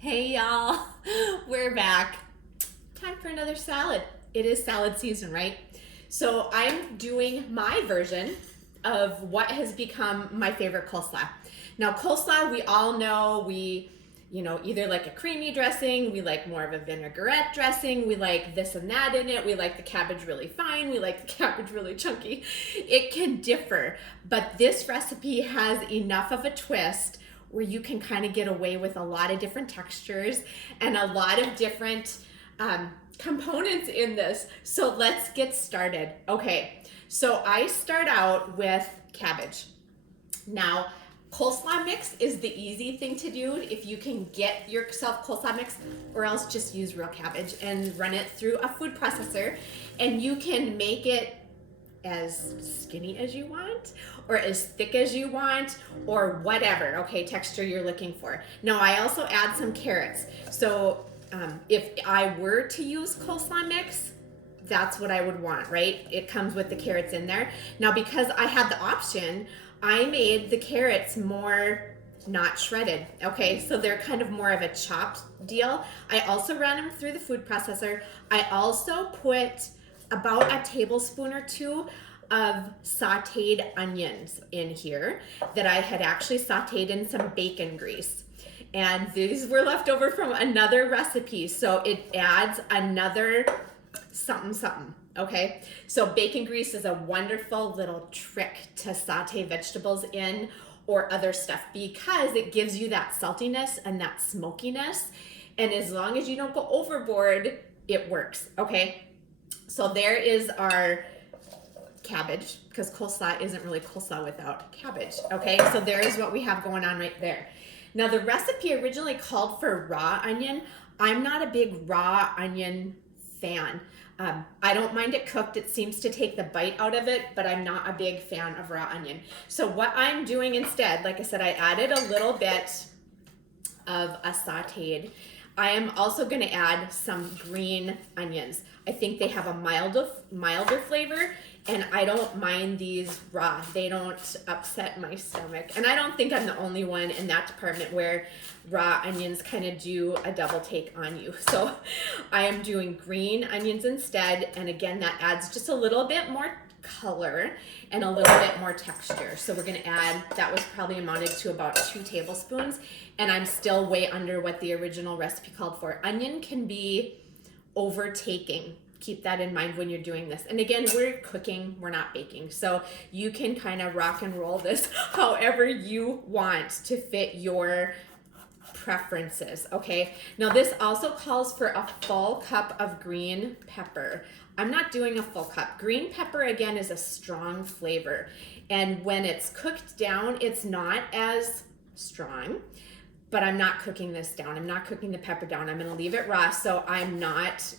Hey y'all, we're back. Time for another salad. It is salad season, right? So I'm doing my version of what has become my favorite coleslaw. Now, coleslaw, we all know either like a creamy dressing, we like more of a vinaigrette dressing, we like this and that in it, we like the cabbage really fine, we like the cabbage really chunky. It can differ, but this recipe has enough of a twist where you can kind of get away with a lot of different textures and a lot of different components in this. So let's get started. Okay, so I start out with cabbage. Now, coleslaw mix is the easy thing to do if you can get yourself coleslaw mix, or else just use real cabbage and run it through a food processor, and you can make it as skinny as you want or as thick as you want or whatever, okay, texture you're looking for. Now, I also add some carrots. So if I were to use coleslaw mix, that's what I would want, right? It comes with the carrots in there. Now, because I had the option, I made the carrots more not shredded, okay? So they're kind of more of a chopped deal. I also ran them through the food processor. I also put about a tablespoon or two of sauteed onions in here that I had actually sauteed in some bacon grease. And these were left over from another recipe, so it adds another something something. Okay, so bacon grease is a wonderful little trick to saute vegetables in or other stuff because it gives you that saltiness and that smokiness, and as long as you don't go overboard, it works. Okay, so there is our cabbage, because coleslaw isn't really coleslaw without cabbage. Okay, so there is what we have going on right there. Now, the recipe originally called for raw onion. I'm not a big raw onion fan. I don't mind it cooked. It seems to take the bite out of it, but I'm not a big fan of raw onion. So what I'm doing instead, like I said, I added a little bit of a sauteed. I am also going to add some green onions. I think they have a milder flavor, and I don't mind these raw. They don't upset my stomach. And I don't think I'm the only one in that department where raw onions kind of do a double take on you. So I am doing green onions instead. And again, that adds just a little bit more color and a little bit more texture. So we're going to add, that was probably amounted to about 2 tablespoons. And I'm still way under what the original recipe called for. Onion can be overtaking. Keep that in mind when you're doing this. And again, we're cooking, we're not baking. So you can kind of rock and roll this however you want to fit your preferences, okay? Now, this also calls for a full cup of green pepper. I'm not doing a full cup. Green pepper, again, is a strong flavor. And when it's cooked down, it's not as strong, but I'm not cooking this down. I'm not cooking the pepper down. I'm gonna leave it raw, so I'm not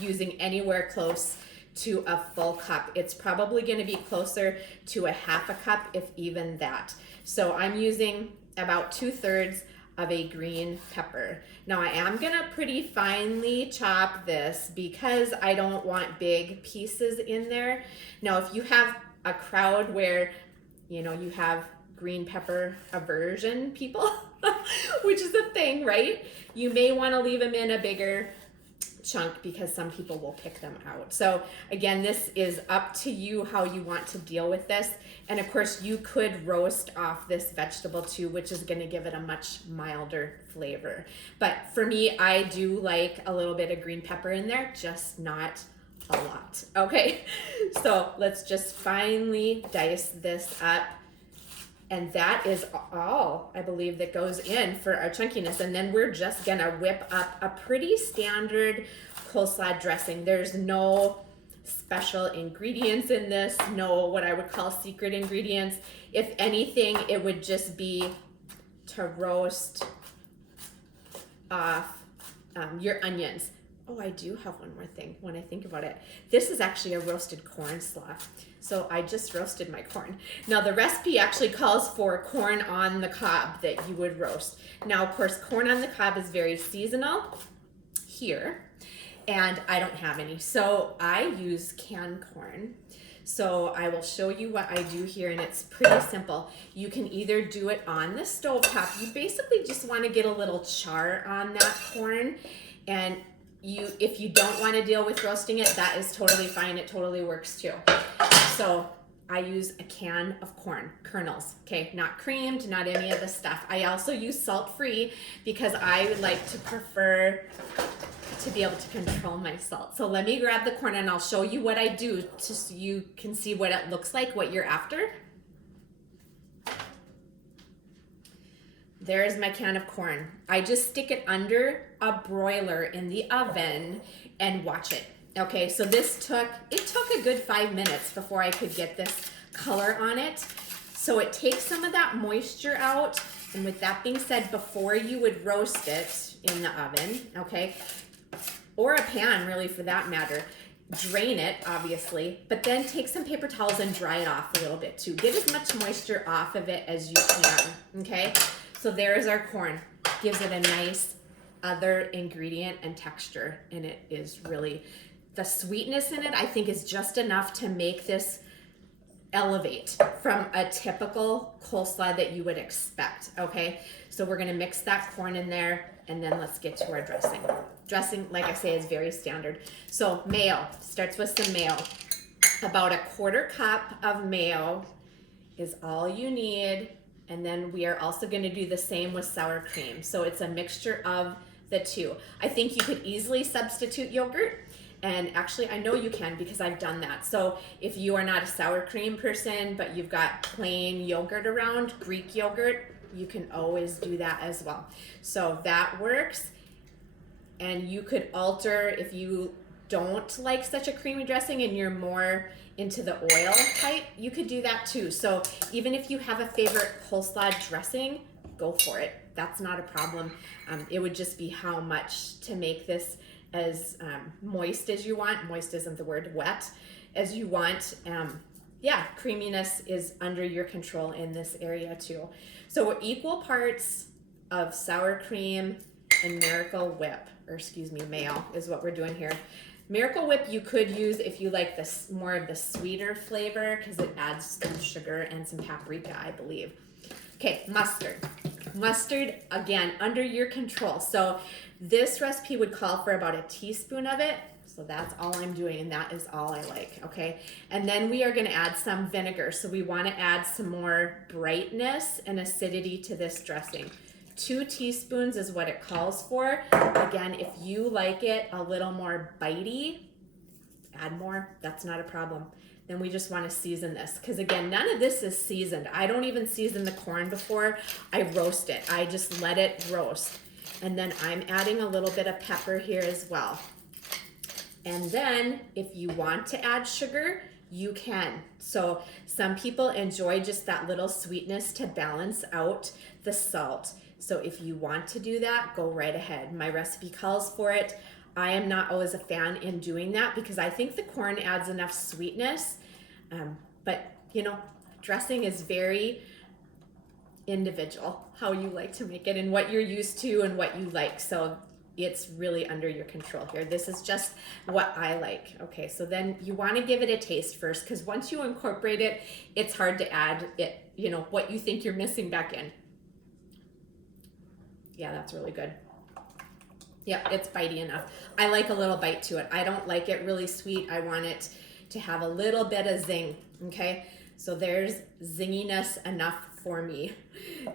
using anywhere close to a full cup. It's probably going to be closer to a half a cup, if even that. So I'm using about 2/3 of a green pepper. Now, I am going to pretty finely chop this because I don't want big pieces in there. Now, if you have a crowd where you have green pepper aversion people, which is a thing, right? You may want to leave them in a bigger chunk because some people will pick them out. So again, this is up to you how you want to deal with this. And of course, you could roast off this vegetable too, which is going to give it a much milder flavor. But for me, I do like a little bit of green pepper in there, just not a lot. Okay, so let's just finely dice this up. And that is all, I believe, that goes in for our chunkiness. And then we're just gonna whip up a pretty standard coleslaw dressing. There's no special ingredients in this, no what I would call secret ingredients. If anything, it would just be to roast off your onions. Oh, I do have one more thing when I think about it. This is actually a roasted corn slaw. So I just roasted my corn. Now, the recipe actually calls for corn on the cob that you would roast. Now, of course, corn on the cob is very seasonal here, and I don't have any. So I use canned corn. So I will show you what I do here, and it's pretty simple. You can either do it on the stove top. You basically just want to get a little char on that corn, and if you don't want to deal with roasting it, that is totally fine. It totally works too. So I use a can of corn kernels, okay? Not creamed, not any of the stuff. I also use salt-free because I would like to prefer to be able to control my salt. So let me grab the corn and I'll show you what I do so you can see what it looks like, what you're after. There's my can of corn. I just stick it under a broiler in the oven and watch it. Okay, so it took a good 5 minutes before I could get this color on it. So it takes some of that moisture out. And with that being said, before you would roast it in the oven, okay, or a pan really for that matter, drain it obviously, but then take some paper towels and dry it off a little bit too. Get as much moisture off of it as you can, okay? So there's our corn. Gives it a nice other ingredient and texture, and it is really, the sweetness in it I think is just enough to make this elevate from a typical coleslaw that you would expect, okay? So we're gonna mix that corn in there, and then let's get to our dressing. Dressing, like I say, is very standard. So mayo, starts with some mayo. About a 1/4 cup of mayo is all you need. And then we are also gonna do the same with sour cream. So it's a mixture of the two. I think you could easily substitute yogurt. And actually, I know you can because I've done that. So if you are not a sour cream person, but you've got plain yogurt around, Greek yogurt, you can always do that as well. So that works. And you could alter if you don't like such a creamy dressing and you're more into the oil type, you could do that too. So even if you have a favorite coleslaw dressing, go for it. That's not a problem. It would just be how much to make this as moist as you want. Moist isn't the word, wet as you want. Yeah, creaminess is under your control in this area too. So equal parts of sour cream and Miracle Whip, or excuse me, mayo is what we're doing here. Miracle Whip you could use if you like this more of the sweeter flavor because it adds some sugar and some paprika, I believe. Okay, mustard. Mustard, again, under your control. So this recipe would call for about a teaspoon of it. So that's all I'm doing, and that is all I like, okay? And then we are gonna add some vinegar. So we wanna add some more brightness and acidity to this dressing. 2 teaspoons is what it calls for. Again, if you like it a little more bitey, add more, that's not a problem. Then we just want to season this because again, none of this is seasoned. I don't even season the corn before I roast it. I just let it roast. And then I'm adding a little bit of pepper here as well. And then if you want to add sugar, you can. So some people enjoy just that little sweetness to balance out the salt. So if you want to do that, go right ahead. My recipe calls for it. I am not always a fan in doing that because I think the corn adds enough sweetness. But you know, dressing is very individual, how you like to make it and what you're used to and what you like. So it's really under your control here. This is just what I like. Okay, so then you want to give it a taste first because once you incorporate it, it's hard to add it, you know, what you think you're missing back in. Yeah, that's really good. Yeah, it's bitey enough. I like a little bite to it. I don't like it really sweet. I want it to have a little bit of zing, okay? So there's zinginess enough for me.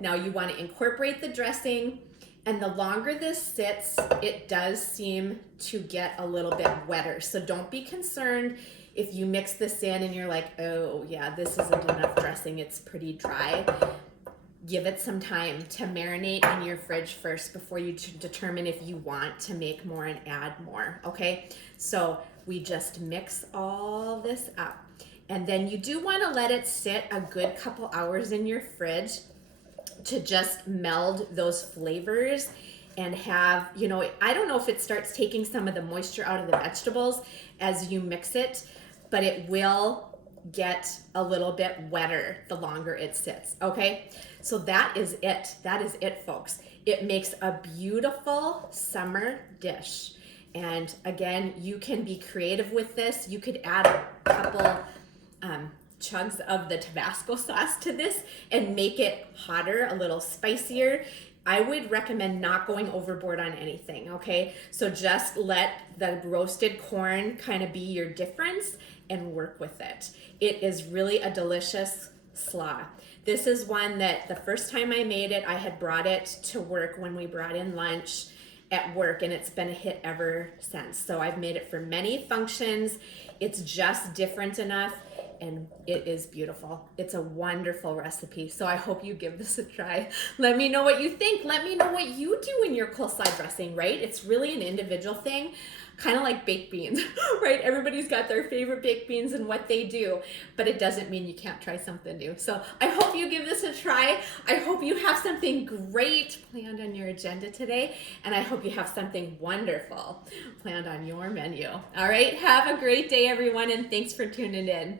Now you want to incorporate the dressing, and the longer this sits, it does seem to get a little bit wetter. So don't be concerned if you mix this in and you're like, oh yeah, this isn't enough dressing, it's pretty dry. Give it some time to marinate in your fridge first before you determine if you want to make more and add more, okay? So we just mix all this up. And then you do want to let it sit a good couple hours in your fridge to just meld those flavors and have, you know, I don't know if it starts taking some of the moisture out of the vegetables as you mix it, but it will get a little bit wetter the longer it sits, okay? So that is it. That is it, folks. It makes a beautiful summer dish. And again, you can be creative with this. You could add a couple chugs of the Tabasco sauce to this and make it hotter, a little spicier. I would recommend not going overboard on anything, okay? So just let the roasted corn kind of be your difference and work with it. It is really a delicious slaw. This is one that the first time I made it, I had brought it to work when we brought in lunch at work, and it's been a hit ever since. So I've made it for many functions. It's just different enough, and it is beautiful. It's a wonderful recipe. So I hope you give this a try. Let me know what you think. Let me know what you do in your coleslaw dressing, right? It's really an individual thing, kind of like baked beans, right? Everybody's got their favorite baked beans and what they do, but it doesn't mean you can't try something new. So I hope you give this a try. I hope you have something great planned on your agenda today, and I hope you have something wonderful planned on your menu. All right, have a great day, everyone, and thanks for tuning in.